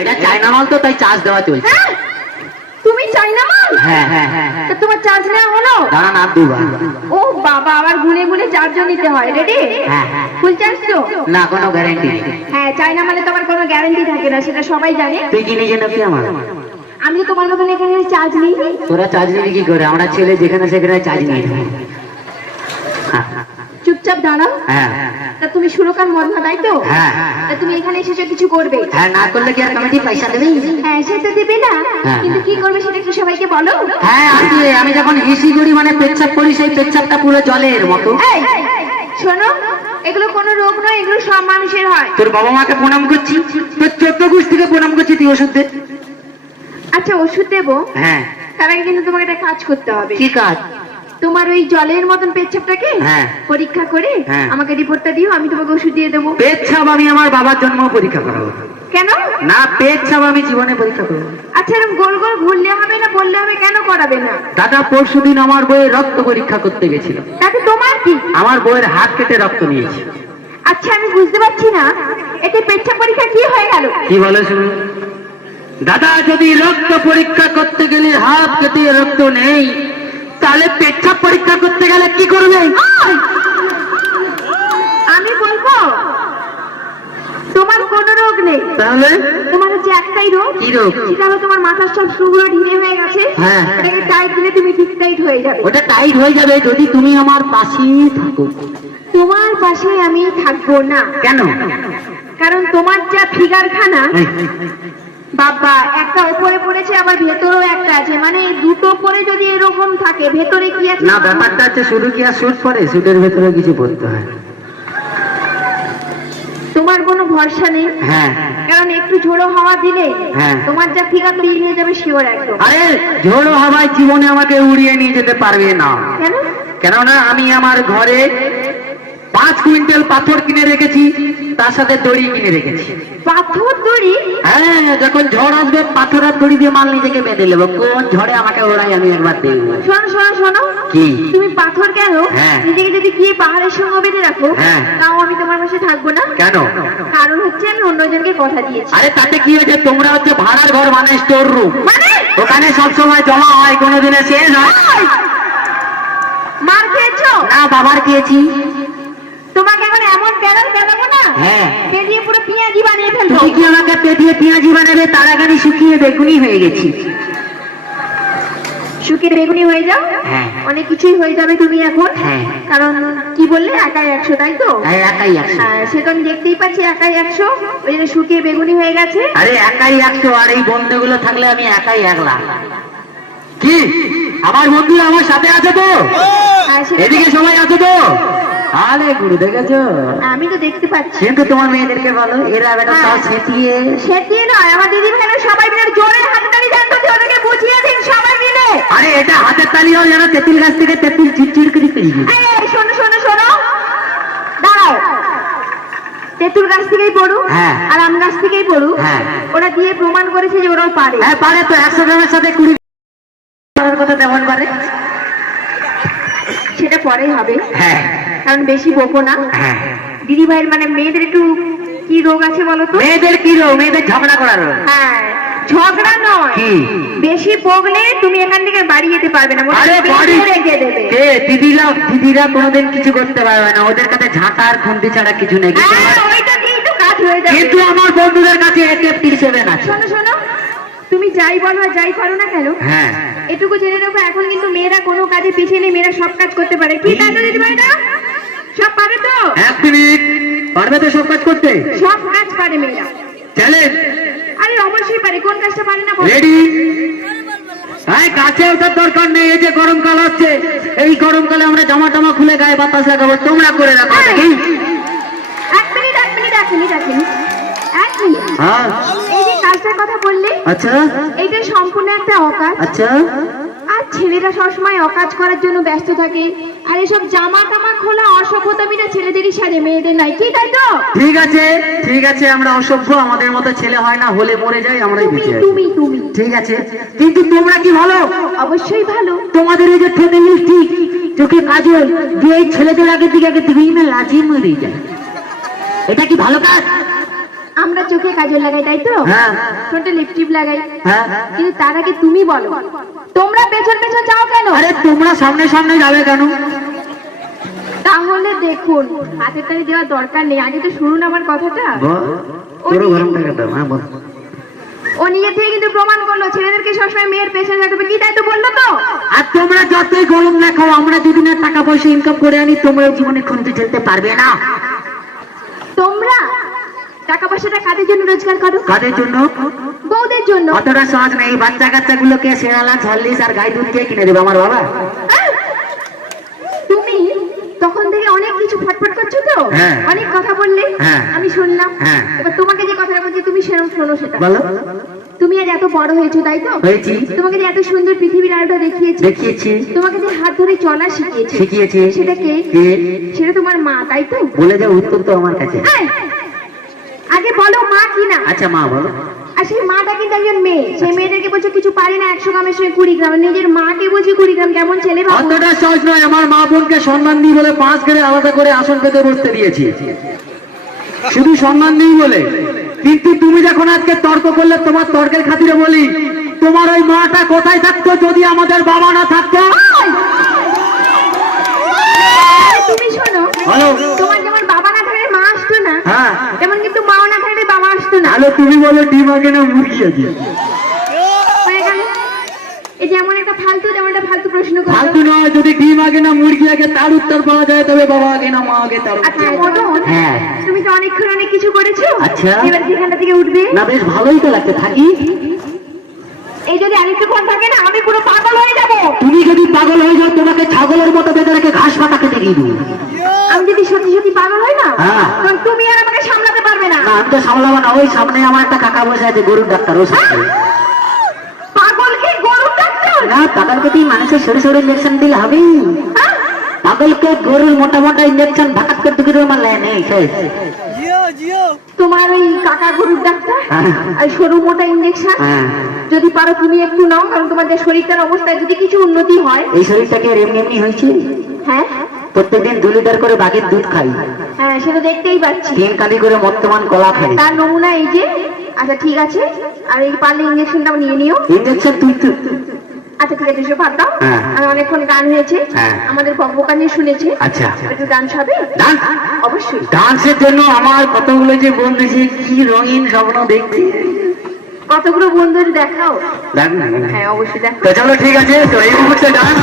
এটা চায়না মাল তো, তাই চার্জ দেওয়া চলছে। হ্যাঁ তুমি চায়না মাল? হ্যাঁ হ্যাঁ হ্যাঁ হ্যাঁ। তা তোমার চার্জ নেওয়া হলো? দাঁড়ান আর দুবার। ও বাবা, আবার গুনে গুনে চার্জও নিতে হয়। রেডি? হ্যাঁ হ্যাঁ। ফুল চার্জ তো? না, কোনো গ্যারান্টি নেই। হ্যাঁ, চায়না মালে তো আবার কোনো গ্যারান্টি থাকে না, সেটা সবাই জানে। তুই কি নিজে নাকি আমার? আমি তো তোমার মতন এখানে চার্জ নিই। তোরা চার্জ নিবি কি করে? আমরা ছেলে যেখানে সেখানে চার্জ নিয়ে যাবো। চুপচাপ দাঁড়াও। হ্যাঁ তা তুমি সুরকার মদনা, তাই তো? হ্যাঁ তা তুমি এখানে এসেছো কিছু করবে? হ্যাঁ, না করলে কি আর কমিটি পয়সা দেবে? হ্যাঁ সেটা দিবে না, হ্যাঁ। কিন্তু কি করবে সেটা একটু সবাইকে বলো। হ্যাঁ, আমি যখন হিসি করি মানে পেচ্ছাপ করি, সেই পেচ্ছাপটা পুরো জলের মতো। এই শোনো, এগুলো কোনো রোগ নয়, এগুলো সব মানুষের হয়। তোর বাবা মাকে প্রণাম করছি, তোর 14 গোষ্ঠীকে প্রণাম করছি, তুই ওষুধ দে। আচ্ছা ওষুধ দেবো, হ্যাঁ। তার আগে কিন্তু তোমাকে একটা কাজ করতে হবে। কি কাজ? তোমার ওই জলের মতন পেচ্ছাপটাকে হ্যাঁ। পরীক্ষা করে হ্যাঁ। আমাকে রিপোর্টটা দিও, আমি তোমাকে ওষুধ দিয়ে দেবো। পেচ্ছাপ আমি আমার বাবার জন্ম পরীক্ষা করাবো। কেন? না, পেচ্ছাপ আমি জীবনে পরীক্ষা করবো। আচ্ছা এরকম গোল গোল ঘুরলে হবে না, বললে হবে, কেন করাবে না? দাদা পরশুদিন আমার বইয়ের রক্ত পরীক্ষা করতে গেছিল। তাতে তোমার কি? আমার বইয়ের হাত কেটে রক্ত নিয়েছে। আচ্ছা আমি বুঝতে পারছি না, এতে পেচ্ছাপ পরীক্ষা কি হয়ে গেল? কি বলে শুনুন। দাদা, যদি রক্ত পরীক্ষা করতে গেলে হাত কেটে রক্ত নেই, তাহলে পেচ্ছাপ পরীক্ষা করতে গেলে কি করবে? আমি বলবো তোমার কোনো রোগ নেই, তাহলে তোমার হচ্ছে একটাই রোগ। কি রোগ? সেটা হলো তোমার মাথার সব স্ক্রুগুলো ঢিলে হয়ে গেছে। হ্যাঁ। ওটাকে টাইট দিলে তুমি ঠিক টাইট হয়ে যাবে। ওটা টাইট হয়ে যাবে যদি তুমি আমার পাশেই থাকো। তোমার পাশে আমি থাকবো না। কেন? কারণ তোমার যা ফিগার খানা, এই, বাবা, একটা ওপরে পড়েছে আবার ভেতরেও একটা আছে, মানে এই দুটো পরে যদি এরকম থাকে, ভেতরে কি আছে? না, ব্যাপারটা হচ্ছে শুধু কি আর স্যুট পরে, স্যুটের ভেতরে কিছু পড়তে হয়। তোমার কোনো ভরসা নেই। হ্যাঁ। কারণ একটু ঝোড়ো হাওয়া দিলে হ্যাঁ। তোমার যা ফিগার উড়িয়ে নিয়ে যাবে, শিওর একদম। আরে ঝোড়ো হাওয়ায় জীবনে আমাকে উড়িয়ে নিয়ে যেতে পারবে না। কেন? কেননা আমি আমার ঘরে 5 কুইন্টাল পাথর কিনে রেখেছি, তার সাথে দড়ি কিনে রেখেছি। পাথর দড়ি? হ্যাঁ, যখন ঝড় আসবে পাথরের দড়ি দিয়ে মাল নিজেকে বেঁধে নেবো। কোন ঝড়ে আমাকে ওড়াই আমি একবার দেখবো। শোনো শোনো শোনো, কি? তুমি পাথর কেন হ্যাঁ। নিজেকে যদি গিয়ে পাহাড়ের সঙ্গে বেঁধে রাখো, হ্যাঁ। তাও আমি তোমার পাশে থাকবো না। কেন? কারণ হচ্ছে আমি অন্যজনকে কথা দিয়েছি। আরে তাতে কি হয়েছে? তোমরা হচ্ছে ভাড়ার ঘর মানে স্টোর রুম, মানে ওখানে সবসময় জমা হয়, কোনোদিনে শেষ হয়? মার খেয়েছো? না, বাবার খেয়েছি। তোমাকে এখন এমন বেড়াল বেড়াবো না, হ্যাঁ। বেরিয়ে পুরো পেঁয়াজি বানিয়ে ফেলবো। তুমি কি আমাকে পেটিয়ে পেঁয়াজি বানাবে? তার আগে আমি শুকিয়ে বেগুনি হয়ে গেছি। শুকিয়ে বেগুনি হয়ে যাও, হ্যাঁ। অনেক কিছুই হয়ে যাবে তুমি এখন। হ্যাঁ। কারণ কি বললে, একাই 100, তাই তো? হ্যাঁ, একাই 100। হ্যাঁ, সে তো আমি দেখতেই পাচ্ছি একাই 100, ওই জন্য শুকিয়ে বেগুনি হয়ে গেছে। আরে একাই 100, আর এই বন্ধুগুলো থাকলে আমি একাই 1 লাখ। কি আমার বন্ধু আমার সাথে আছে তো? হ্যাঁ, সেটা এদিকে সবাই আছে তো? আরে গুরু, দেখেছো? আমি তো দেখতে পাচ্ছি। কিন্তু তোমার মেয়েদেরকে বলো, এরা বেটা তাও সেটিয়ে। সেটিয়ে নয়, আমার দিদি ভাইরা সবাই মিলে জোরে হাততালি দেন তো, ওদেরকে বুঝিয়ে দিন সবাই মিলে। আরে এটা হাতের তালিও যেন তেঁতুল গাছ থেকে তেঁতুল চিটচিট করে পেয়ে গেছে। এই শোনো শোনো শোনো, দাঁড়াও। তেঁতুল গাছ থেকেই পড়ু, হ্যাঁ। আর আম গাছ থেকেই পড়ু, হ্যাঁ। ওরা দিয়ে প্রমাণ করেছে যে ওরাও পারে। হ্যাঁ, পারে তো। 100 গ্রামের সাথে 20 গ্রামের কথা তেমন পারে। সেটা পরেই হবে, হ্যাঁ কারণ বেশি বকো না। হ্যাঁ। দিদি ভাইয়ের মানে মেয়েদের একটু কি রোগ আছে বলো তো? মেয়েদের কি রোগ? মেয়েদের ঝগড়া করার রোগ। হ্যাঁ, ঝগড়া নয়, কি? বেশি বকলে তুমি এখান থেকে বাড়ি যেতে পারবে না, আরে মোটামুটি বাড়ি বেঁধে রেখে দেবে। দিদিরা কোনোদিন কিছু করতে পারবে না, ওদের কাছে ঝাঁটা আর খুন্তি ছাড়া কিছু নেই। হ্যাঁ, ওইটা দিয়েই তো কাজ হয়ে যাবে। কিন্তু আমার বন্ধুদের কাছে AK-47 আছে। শোনো শোনো, তুমি যাই বলো আর যাই পারো না কেন, হ্যাঁ। এটুকু জেনে নেবো, এখন কিন্তু মেয়েরা কোনো কাজে পিছিয়ে নেই, মেয়েরা সব কাজ করতে পারে। কি তাই তো দিদি ভাইরা? সব পারে তো? 1 মিনিট, পারবে তো সব কাজ করতে? সব কাজ পারে মেয়েরা। চ্যালেঞ্জ আরে অবশ্যই পারে, কোন কাজটা পারে না বলো? রেডি? হ্যাঁ, কাছে ওঠার দরকার নেই। এই যে গরমকাল আসছে, এই গরমকালে আমরা জামা টামা খুলে গায়ে বাতাস লাগাবো, তোমরা করে রাখো। এই, কি? 1 minute 1 minute 1 minute 1 minute 1 minute. হ্যাঁ। এই যে কাজটার কথা বললে, আচ্ছা এইটা সম্পূর্ণ একটা অকাজ। আচ্ছা। আর ছেলেরা সবসময় অকাজ করার জন্য ব্যস্ত থাকে, আর এসব জামা টামা খোলা অসভ্যতামিটা ছেলেদেরই সাজে, মেয়েদের নাই। কি তাই তো? ঠিক আছে ঠিক আছে, আমরা অসভ্য, আমাদের মতো ছেলে হয় না, হলে মরে যাই, আমরাই তুমি বেঁচে আছি। তুমি তুমি ঠিক আছে, কিন্তু তোমরা কি ভালো? অবশ্যই ভালো। তোমাদের এই যে ঠোঁটে লিপস্টিক, চোখে কাজল দিয়ে এই ছেলেদের আগের দিকে লাচিয়ে মরে যায়, এটা কি ভালো কাজ? আমরা চোখে কাজল লাগাই তাই তো, হ্যাঁ ঠোঁটে লিপস্টিক লাগাই, হ্যাঁ। কিন্তু তার আগে তুমি বলো তোমরা পেছন পেছন যাও কেন? আরে তোমরা সামনে সামনে যাবে কেন? তাহলে দেখুন হাতের তালি দেওয়ার দরকার নেই, আগে তো শুনুন আমার কথাটা। তোর গরম টাকা দাও। হ্যাঁ বল। ও নিজে থেকে কিন্তু প্রমাণ করলো ছেলেদেরকে সবসময় মেয়ের পেছনে থাকবে, কি তাই তো বললো তো? আর তোমরা যতই গরম দেখাও, আমরা যদি না টাকা পয়সা ইনকাম করে আনি, তোমরা জীবনে খুঁজতে চলতে পারবে না। তোমরা টাকা পয়সাটা কাদের জন্য রোজগার করো? কাদের জন্য? বউদের জন্য। অতটা সহজ নেই। বাচ্চা কাচ্চা গুলোকে সেরালা ঝাল্লিস আর গাই দুধ কে কিনে দেবে? আমার বাবা। তুমি তখন থেকে অনেক কিছু ফটফট করছো তো, হ্যাঁ। অনেক কথা বললে, হ্যাঁ। আমি শুনলাম। হ্যাঁ। এবার তোমাকে যে কথাটা বলছি তুমি সেরকম শোনো সেটা। বলো। তুমি আজ এত বড় হয়েছো তাই তো? হয়েছি। তোমাকে যে এত সুন্দর পৃথিবীর আলোটা দেখিয়েছি, দেখিয়েছি। তোমাকে যে হাত ধরে চলা শিখিয়েছে, শিখিয়েছে। সেটা কে? কে? সেটা তোমার মা তাই তো? বলে যাও, উত্তর তো আমার কাছে। এই, আগে বলো মা কি না? আচ্ছা মা বলো। আর সেই মাটা কিন্তু একজন মেয়ে, সেই মেয়েটাকে বলছো কিছু পারে না 100 গ্রামের সঙ্গে 20 গ্রাম, নিজের মাকে বলছি 20 গ্রাম, কেমন ছেলে বাবু? অতটা সহজ নয়। আমার মা বোনকে সম্মান দিই বলে 5 ঘরে আলাদা করে আসন পেতে বসতে দিয়েছি, শুধু সম্মান দিই বলে। কিন্তু তুমি যখন আজকে তর্ক করলে, তোমার তর্কের খাতিরে বলি, তোমার ওই মাটা কোথায় থাকতো যদি আমাদের বাবা না থাকতো? তুমি শোনো, হ্যালো। তোমার যেমন বাবা না থাকলে মা আসতো না, হ্যাঁ। তেমন কিন্তু মা না থাকলে বাবা আসতো না। তাহলে তুমি বলো ডিম আগে না মুরগি আগে? হয়ে গেল। এই যেমন একটা ফালতু তেমন একটা ফালতু প্রশ্ন করো। ফালতু নয়, যদি ডিম আগে না মুরগি আগে তার উত্তর পাওয়া যায়, তবে বাবা আগে না মা আগে তার আচ্ছা উত্তর। মদন, হ্যাঁ। তুমি তো অনেকক্ষণ অনেক কিছু করেছো, আচ্ছা। এবার যেখানটা থেকে উঠবে, না বেশ ভালোই তো লাগছে, থাকি। এই যদি আরেকটুক্ষণ থাকে না আমি পুরো পাগল হয়ে যাবো। তুমি যদি পাগল হয়ে যাও, তোমাকে ছাগলের মতো বেঁধে রেখে ঘাস পাতা কেটে দিয়ে দেবো। আমি যদি সত্যি সত্যি পাগল হই না, হ্যাঁ। তখন তুমি আর আমাকে সামলাতে পারবে না। না আমি তো সামলাবো না। ওই সামনে আমার একটা কাকা বসে আছে, গরুর ডাক্তার, ও সামনে। পাগলকে গরুর ডাক্তার? না, পাগলকে তুই মানুষের সরু সরু ইঞ্জেকশন দিলে হবে? হ্যাঁ? পাগলকে গরুর মোটা মোটা ইঞ্জেকশন ভাকাত করে দুটো মারলে নেই শেষ। তোমার ওই কাকা গরুর ডাক্তার হ্যাঁ। আর সরু মোটা ইঞ্জেকশন, হ্যাঁ। যদি পারো তুমি একটু নাও, কারণ তোমাদের শরীরটার অবস্থায় যদি কিছু উন্নতি হয়। এই শরীরটাকে আর এমনি এমনি হয়েছে? হ্যাঁ প্রত্যেকদিন 2 লিটার করে বাঘের দুধ খাই, হ্যাঁ, সেটা দেখতেই পাচ্ছি। 3 কালি করে বর্তমান কলা খাই। তার নমুনা এই যে। আচ্ছা ঠিক আছে, আর এই পারলে ইঞ্জেকশনটাও নিয়ে নিও। ইঞ্জেকশন তুই তো। আচ্ছা ঠিক আছে, সব ভাত দাও। হ্যাঁ। আর অনেকক্ষণ গান হয়েছে, হ্যাঁ। আমাদের বকবকানি শুনেছে। আচ্ছা। একটু ডান্স হবে? ডান্স? অবশ্যই। ডান্সের জন্য আমার কতগুলো যে বন্ধু, যে কি রঙিন স্বপ্ন দেখছি। কতগুলো বন্ধুর দেখাও। ডান। হ্যাঁ অবশ্যই দেখো। তো চলো ঠিক আছে, তো এই মুহূর্তে ডান্স।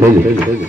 বুঝলি